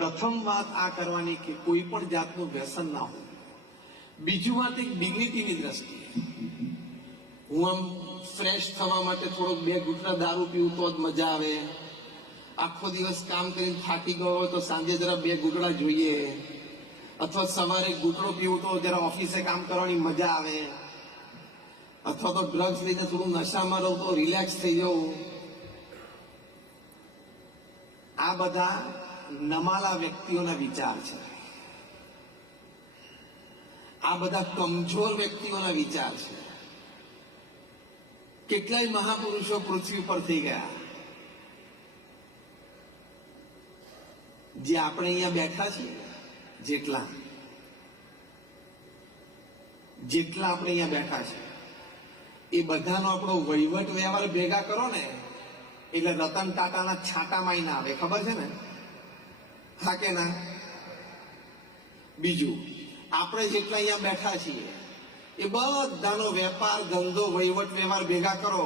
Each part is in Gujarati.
પ્રથમ વાત આ કરવાની કે કોઈ પણ જાતનું વ્યસન ના હોય. બીજું વાત એક ડિગ્નિટીની દ્રષ્ટિએ, હું આમ ફ્રેશ થવા માટે થોડોક 2 ઘૂંટડા દારૂ પીવું તો જ મજા આવે. આખો દિવસ કામ કરીને થાકી ગયો હોય તો સાંજે જરા 2 ઘૂંટડા જોઈએ, અથવા સવારે ઘૂંટડો પીવું તો જરા ઓફિસે કામ કરવાની મજા આવે, અથવા તો ડ્રગ્સ લઈને થોડું નશામાં રહું તો રિલેક્સ થઈ જવું. આ બધા નમાલા વ્યક્તિઓના વિચાર છે. આ બધા કમજોર વ્યક્તિઓના વિચાર છે. કેટલાય મહાપુરુષો પૃથ્વી પર થઈ ગયા, જે આપણે અહીંયા બેઠા છીએ જેટલા આપણે અહીંયા બેઠા છે એ બધાનો આપણો વહીવટ વ્યવહાર ભેગા કરો ને એટલે રતન ટાટાના છાંટામાં ના આવે. ખબર છે ને? હા કે ના? બીજું, આપણે જેટલા અહીંયા બેઠા છીએ એ બધાનો વેપાર ધંધો વહીવટ વ્યવહાર ભેગા કરો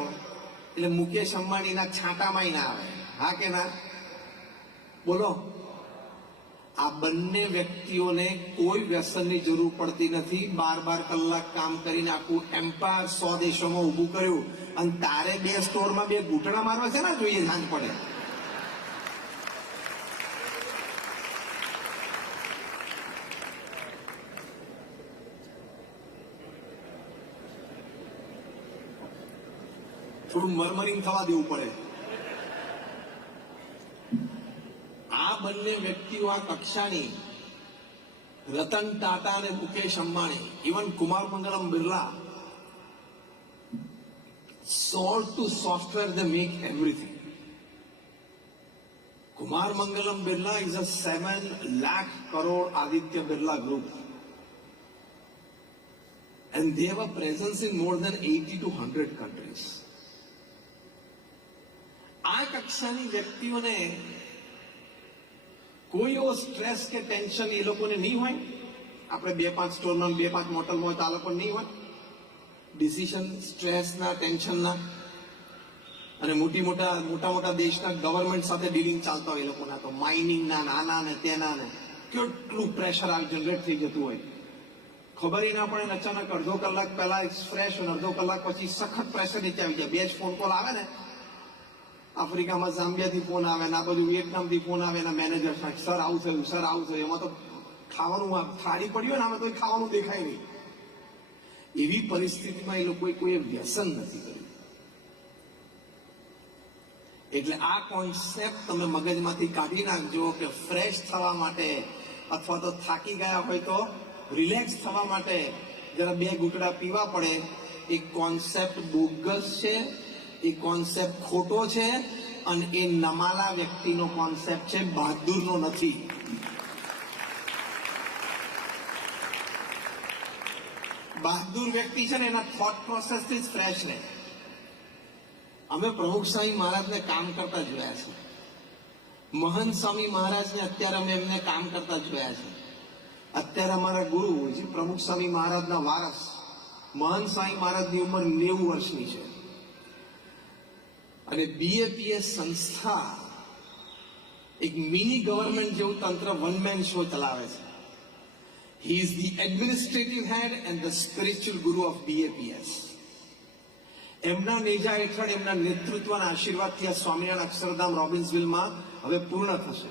એટલે મુકેશ અંબાણીના છાંટામાં ના આવે. હા કે ના? બોલો. આ બંને વ્યક્તિઓને કોઈ વ્યસનની જરૂર પડતી નથી. 12 કલાક કામ કરીને આખું એમ્પાયર 100 દેશોમાં ઊભું કર્યું, અને તારે 2 સ્ટોરમાં 2 ઘૂંટણા મારવા છે ને જોઈએ સાંજ પડે. થોડું મરમરિંગ થવા દેવું પડે. આ બંને વ્યક્તિઓ આ કક્ષાની, રતન ટાટા અને Mukesh Ambani, even Kumar Mangalam Birla, sold to software, they make everything. Kumar Mangalam Birla is a 7 lakh crore Aditya Birla group, and they have a presence in more than 80 to 100 countries. આ કક્ષાની વ્યક્તિઓને કોઈ એવો સ્ટ્રેસ કે ટેન્શન એ લોકોને નહીં હોય. આપણે 2-5 સ્ટોરમાં 2-5 મોટલમાં હોય તો આ લોકો નહીં હોય ડિસિઝન સ્ટ્રેસના, ટેન્શનના. અને મોટા દેશના ગવર્મેન્ટ સાથે ડીલિંગ ચાલતા હોય એ લોકોના તો માઇનિંગના, નાના ને તેના ને કેટલું પ્રેશર આ જનરેટ થઈ જતું હોય, ખબર ના પડે. અચાનક અડધો કલાક પહેલા ફ્રેશ અને અડધો કલાક પછી સખત પ્રેશર નીચે આવી જાય. 2 જ ફોન કોલ આવે ને, આફ્રિકામાં ઝામ્બિયાથી ફોન આવે ને, આ બધું વિયેટનામથી ફોન આવે ને, મેનેજર સર આવું થયું, સર આવું થયું. એમાં તો ખાવાનું થાળી પડી હોય ને આમાં તો ખાવાનું દેખાય નહીં. એવી પરિસ્થિતિમાં એ લોકોએ કોઈ વ્યસન નથી કર્યું. એટલે આ કોન્સેપ્ટ તમે મગજમાંથી કાઢી નાખજો કે ફ્રેશ થવા માટે અથવા તો થાકી ગયા હોય તો રિલેક્સ થવા માટે જરા 2 ઘૂંટડા પીવા પડે. એ કોન્સેપ્ટ બોગસ છે, એ કોન્સેપ્ટ ખોટો છે, અને એ નમાલા વ્યક્તિનો કોન્સેપ્ટ છે, બહાદુરનો નથી. બહાદુર વ્યક્તિ છે ને એના થોટ પ્રોસેસથી જ ફ્રેશ રહે. અમે પ્રમુખ સ્વામી મહારાજને કામ કરતા જોયા છે, મહંત સ્વામી મહારાજને અત્યારે અમે એમને કામ કરતા જોયા છે. અત્યારે અમારા ગુરુ જે પ્રમુખ સ્વામી મહારાજના વારસ મહંત સ્વામી મહારાજની ઉંમર 90 વર્ષની છે, અને BAPS સંસ્થા એક મિની ગવર્મેન્ટ જેવું તંત્ર વન મેન શો ચલાવે છે. He is the administrative head and the spiritual guru of BAPS. એમના નેજા હેઠળ એમના નેતૃત્વના આશીર્વાદથી આ સ્વામિનારાયણ અક્ષરધામ રોબિન્સવિલમાં હવે પૂર્ણ થશે.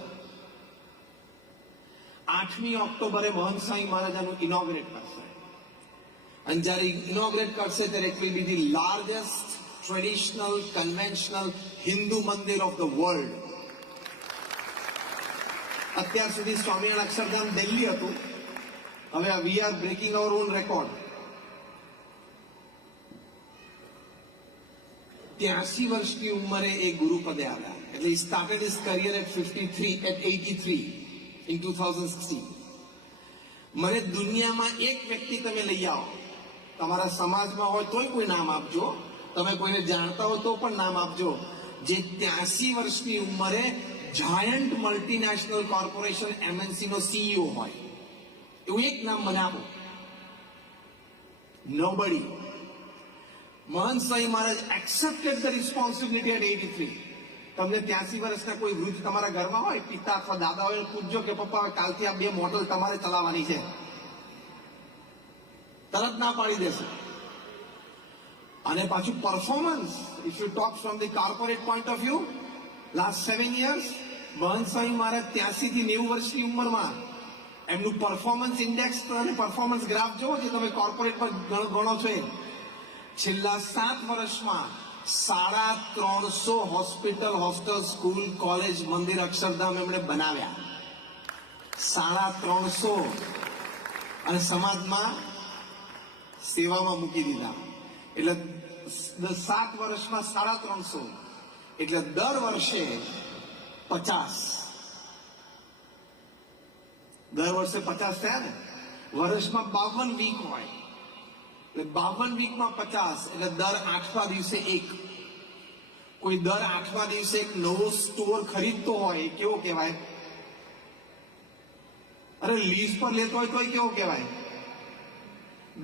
8મી ઓક્ટોબરે મહંત સ્વામી મહારાજાનું ઇનોગ્રેટ કરશે, અને જ્યારે ઇનોગ્રેટ કરશે ત્યારે it will be the largest traditional conventional Hindu મંદિર ઓફ ધ વર્લ્ડ. અત્યાર સુધી સ્વામિનારાયણ અક્ષરધામ દિલ્હી હતું, હવે we are breaking our own record. 83 વર્ષની ઉંમરે એ ગુરુ પદે આવ્યા. એટલે he started his career at 83 in 2016. મને દુનિયામાં એક વ્યક્તિ તમે લઈ આવો, તમારા સમાજમાં હોય તોય કોઈ નામ આપજો, તમે કોઈને જાણતા હો તો પણ નામ આપજો, જે 83 વર્ષની ઉંમરે જાયન્ટ મલ્ટીનેશનલ કોર્પોરેશન MNC નો CEO હોય, એવું એક નામ મને આપો. Nobody. Mahan Sai Maharaj accepted the responsibility at 83. તમને 83 વર્ષના કોઈ વૃદ્ધ તમારા ઘરમાં હોય, પિતા અથવા દાદા હોય, પૂછજો કે પપ્પા કાલથી આ 2 મોટર તમારે ચલાવવાની છે, તરત ના પાડી દેશે. અને પાછું performance, if you talk from the corporate point of view, last 7 years મહંત સ્વામી મહારાજ 83 થી 90 વર્ષની ઉંમરમાં એમનું પરફોર્મન્સ ઇન્ડેક્સ અને પરફોર્મન્સ ગ્રાફ જોવો જે તમે કોર્પોરેટ પર ગણો છો, છેલ્લા 7 વર્ષમાં 350 હોસ્પિટલ, હોસ્ટેલ, સ્કૂલ, કોલેજ, મંદિર, અક્ષરધામ એમણે બનાવ્યા. 350 અને સમાજમાં સેવામાં મૂકી દીધા. એટલે 7 વર્ષમાં 350 એટલે દર વર્ષે 50. દર વર્ષે 50 થયા ને. વર્ષમાં 52 વીક હોય એટલે 52 વીકમાં 50 એટલે દર 8મા દિવસે એક. કોઈ દર 8મા દિવસે એક નવો સ્ટોર ખરીદતો હોય કેવો કહેવાય? અરે લીઝ પર લેતો હોય તોય કેવો કહેવાય?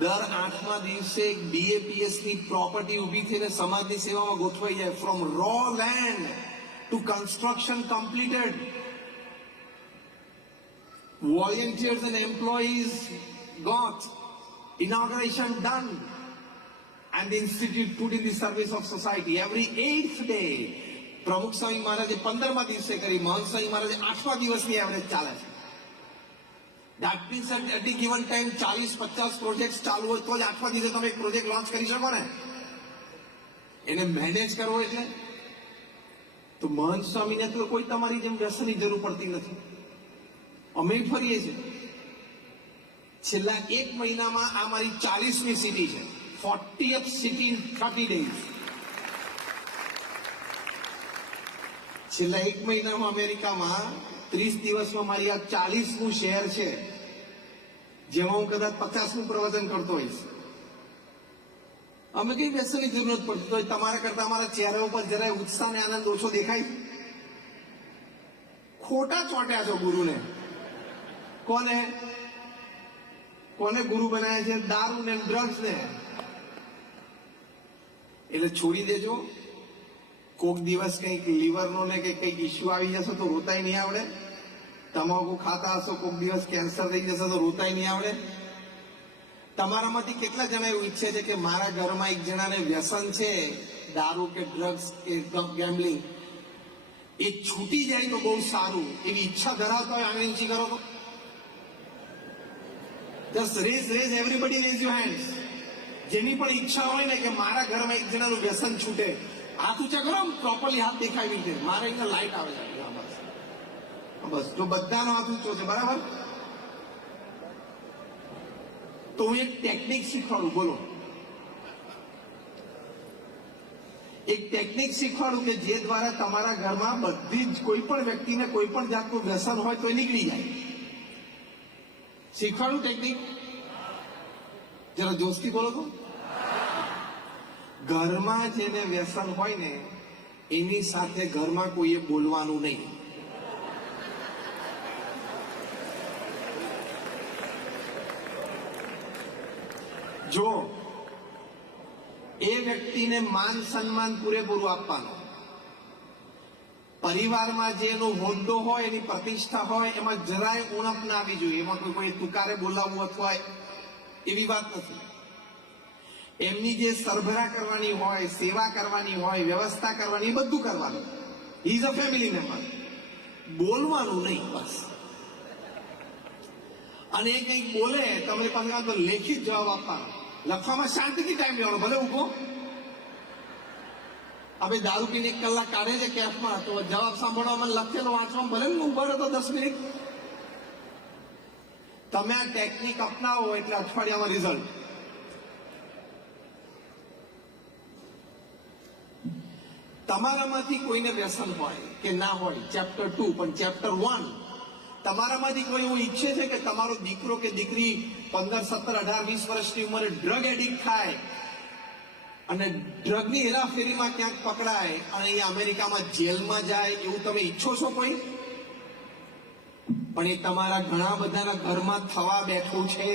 દર 8મા દિવસે એક BAPS ની પ્રોપર્ટી ઊભી થઈને સમાજની સેવામાં ગોઠવાઈ જાય. From raw land to construction completed. Volunteers and employees got inauguration done and the institute put in the service of society. Every 8th day પ્રમુખ સ્વામી મહારાજે 15મા દિવસે કરી, મહંત સ્વામી મહારાજે 8મા દિવસની એવરેજ ચાલે છે. That means at any given time 40-50 project ચાલુ હોય તો જ 8મા દિવસે તમે એક પ્રોજેક્ટ લોન્ચ કરી શકો ને. એને મેનેજ કરવો એટલે તો મહંત સ્વામીને તો કોઈ તમારી જેમ વ્યસનની જરૂર પડતી નથી. અમે ફરીએ છીએ. છેલ્લા 1 મહિનામાં આ મારી 40મી સિટી છે. 40th city in 30 days. છેલ્લા 1 મહિનામાં અમેરિકામાં 30 દિવસમાં મારી આ 40મું શહેર છે, જેમાં હું કદાચ 50મું પ્રવચન કરતો હોઈશ. અમે કઈ વ્યસનની જરૂર નથી પડતી. તો તમારા કરતા અમારા ચહેરા ઉપર જરાય ઉત્સાહ ને આનંદ ઓછો દેખાય? ખોટા ચોટ્યા છો ગુરુને. કોને ગુરુ બનાવ્યા છે? દારૂ ને ડ્રગ્સ ને. એટલે છોડી દેજો. કોક દિવસ કંઈક લીવરનો ને કંઈક ઇસ્યુ આવી જશે તો રોતાય નહીં આવડે. તમાકુ ખાતા હશો, કોક દિવસ કેન્સર થઈ જશે તો રોતાય નહીં આવડે. તમારામાંથી કેટલા જણા એવું ઈચ્છે છે કે મારા ઘરમાં એક જણાને વ્યસન છે, દારૂ કે ડ્રગ્સ કે ગેમ્બલિંગ, એ છૂટી જાય તો બહુ સારું, એવી ઈચ્છા ધરાવતા હોય? આંગળી ઊંચી કરો તો. Just raise, everybody raise your hands. જેની પણ ઈચ્છા હોય ને કે મારા ઘરમાં એક જણાનું વ્યસન છૂટે, હાથ ઊંચા કરો. પ્રોપરલી હાથ દેખાય રીતે. મારે અહીંયા લાઈટ આવે છે. બસ, જો બધાનો હાથ ઊંચો છે, બરાબર. તો હું એક ટેકનિક શીખવાડું. બોલો, એક ટેકનિક શીખવાડું કે જે દ્વારા તમારા ઘરમાં બધી જ કોઈ પણ વ્યક્તિને કોઈ પણ જાતનું વ્યસન હોય તો નીકળી જાય. શીખવાડું ટેકનિક? જરા જોશથી બોલો તો. ઘરમાં જેને વ્યસન હોય ને એની સાથે ઘરમાં કોઈએ બોલવાનું નહીં. જો એ વ્યક્તિને માન સન્માન પૂરેપૂરું આપવાનું. પરિવારમાં જે એનો હોદ્દો હોય, એની પ્રતિષ્ઠા હોય, એમાં જરાય ઉણપ ના આવી જોઈએ. એમાં કોઈ તુકારે બોલાવવું અથવા એવી વાત નથી. એમની જે સરભરા કરવાની હોય, સેવા કરવાની હોય, વ્યવસ્થા કરવાની, એ બધું કરવાનું. He is a family member. બોલવાનું નહીં, બસ. અને એ કંઈક બોલે તમારી પાસે તો લેખિત જવાબ આપવાનો. લખવામાં શાંતિથી ટાઈમ લેવાનો, ભલે ઉભો. હવે દારૂ પીને 1 કલાક કાઢે છે કેફમાં, તો જવાબ સાંભળવામાં લખેલો વાંચવામાં ભલે ને ઉભો રહેતો 10 મિનિટ. તમે આ ટેકનિક અપનાવો એટલે અઠવાડિયામાં રિઝલ્ટ. તમારામાંથી કોઈને વ્યસન હોય કે ના હોય, ચેપ્ટર 2, પણ ચેપ્ટર 1 તમારામાંથી કોઈ એવું ઈચ્છે છે કે તમારો દીકરો કે દીકરી 15, 17, 18, 20 વર્ષની ઉંમરે ડ્રગ એડિક્ટ થાય અને ડ્રગની હેરાફેરીમાં ક્યાંક પકડાય અને અહીંયા અમેરિકામાં જેલમાં જાય, એવું તમે ઈચ્છો છો કોઈ? પણ એ તમારા ઘણા બધાના ઘરમાં થવા બેઠું છે.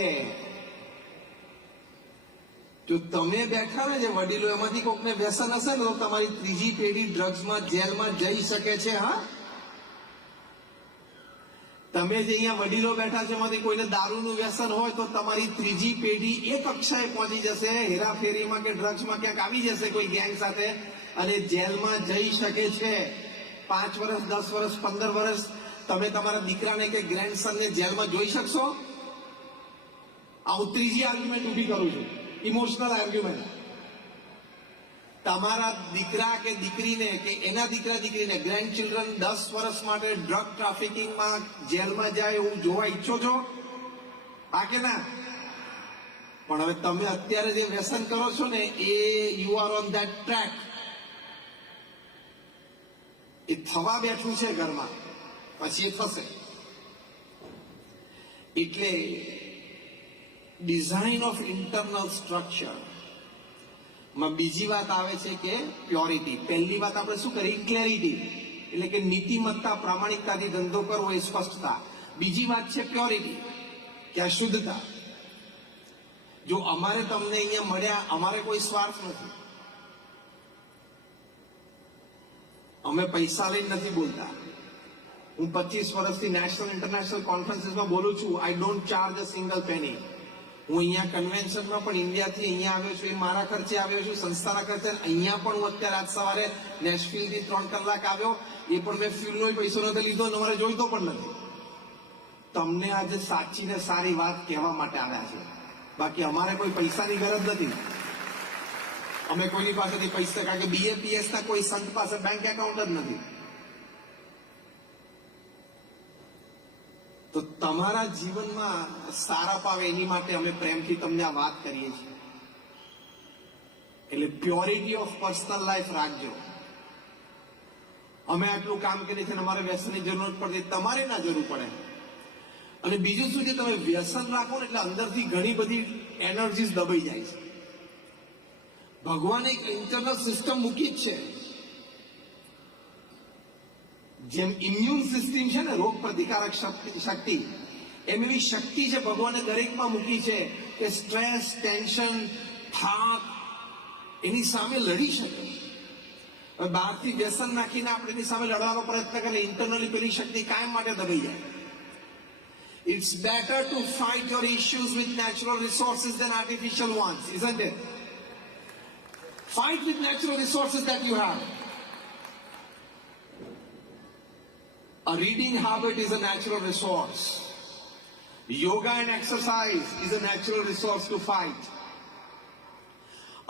જો તમે બેઠા ને જે વડીલો એમાંથી કોકને વ્યસન હશે ને તો તમારી ત્રીજી પેઢી ડ્રગ્સમાં જેલમાં જઈ શકે છે. હા, તમે જે અહીંયા વડીલો બેઠા છે એમાંથી કોઈને દારૂનું વ્યસન હોય તો તમારી ત્રીજી પેઢી એ કક્ષાએ પહોંચી જશે, હેરાફેરીમાં કે ડ્રગ્સમાં ક્યાંક આવી જશે કોઈ ગેંગ સાથે અને જેલમાં જઈ શકે છે. 5 વર્ષ, 10 વર્ષ, 15 વર્ષ તમે તમારા દીકરાને કે ગ્રેન્ડસનને જેલમાં જોઈ શકશો? આ હું ત્રીજી આર્ગ્યુમેન્ટ ઊભી કરું છું, ઇમોશનલ આર્ગ્યુમેન્ટ. તમારા દીકરા કે દીકરીને કે એના દીકરા દીકરીને ગ્રેન્ડ ચિલ્ડ્રન 10 વર્ષ માટે ડ્રગ ટ્રાફિકિંગમાં જેલમાં જાય એવું જોવા ઈચ્છો છો? હા કે ના? પણ હવે તમે અત્યારે જે વ્યસન કરો છો ને એ you are on that track. એ થવા બેઠું છે ઘરમાં, પછી એ થશે. એટલે ડિઝાઇન ઓફ ઇન્ટરનલ સ્ટ્રક્ચર માં બીજી વાત આવે છે કે પ્યોરિટી. પહેલી વાત આપણે શું કરી? ક્લેરિટી, એટલે કે નીતિમત્તા, પ્રામાણિકતાથી ધંધો કરવો એ સ્પષ્ટતા. બીજી વાત છે પ્યોરિટી, કે આ શુદ્ધતા. જો અમારે તમને અહીંયા મળ્યા, અમારે કોઈ સ્વાર્થ નથી, અમે પૈસા લઈને નથી બોલતા. હું 25 વર્ષથી નેશનલ ઇન્ટરનેશનલ કોન્ફરન્સીસમાં બોલું છું. I don't charge a single penny. હું અહીંયા કન્વેન્શનમાં પણ ઇન્ડિયાથી અહીંયા આવ્યો છું, એ મારા ખર્ચે આવ્યો છું, સંસ્થાના ખર્ચે. અહીંયા પણ હું અત્યારે આજ સવારે નેશફિલ્ડથી 3 કલાક આવ્યો, એ પણ મેં ફ્યુલનો પૈસો નથી લીધો, અમારે જોઈતો પણ નથી. તમને આજે સાચી ને સારી વાત કહેવા માટે આવ્યા છે. બાકી અમારે કોઈ પૈસાની ગરજ નથી. અમે કોઈની પાસેથી પૈસા, કારણ કે BAPS ના કોઈ સંત પાસે બેંક એકાઉન્ટ જ નથી. તો તમારા જીવનમાં સારા પાવે એની માટે અમે પ્રેમથી તમને આ વાત કરીએ છીએ. એટલે પ્યોરિટી ઓફ પર્સનલ લાઈફ રાખજો. અમે આટલું કામ કરીએ છીએ, અમારે વ્યસનની જરૂર પડતી, તમારે ના જરૂર પડે. અને બીજું શું છે, તમે વ્યસન રાખો ને એટલે અંદરથી ઘણી બધી એનર્જીસ દબાઈ જાય છે. ભગવાને એક ઇન્ટરનલ સિસ્ટમ મૂકી જ છે. જેમ ઇમ્યુન સિસ્ટમ છે ને, રોગ પ્રતિકારક શક્તિ, એમ એવી શક્તિ છે ભગવાને દરેકમાં મૂકી છે કે સ્ટ્રેસ, ટેન્શન, થાક એની સામે લડી શકે. હવે બહારથી વ્યસન નાખીને આપણે એની સામે લડવાનો પ્રયત્ન કરીએ, ઇન્ટરનલી પેલી શક્તિ કાયમ માટે દબાઈ જાય. It's better to fight your issues with natural resources than artificial ones, isn't it? Fight with natural resources that you have. A reading habit is a natural resource. Yoga and exercise is a natural resource to fight.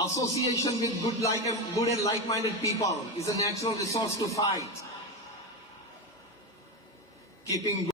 Association with good and like-minded people is a natural resource to fight. Keeping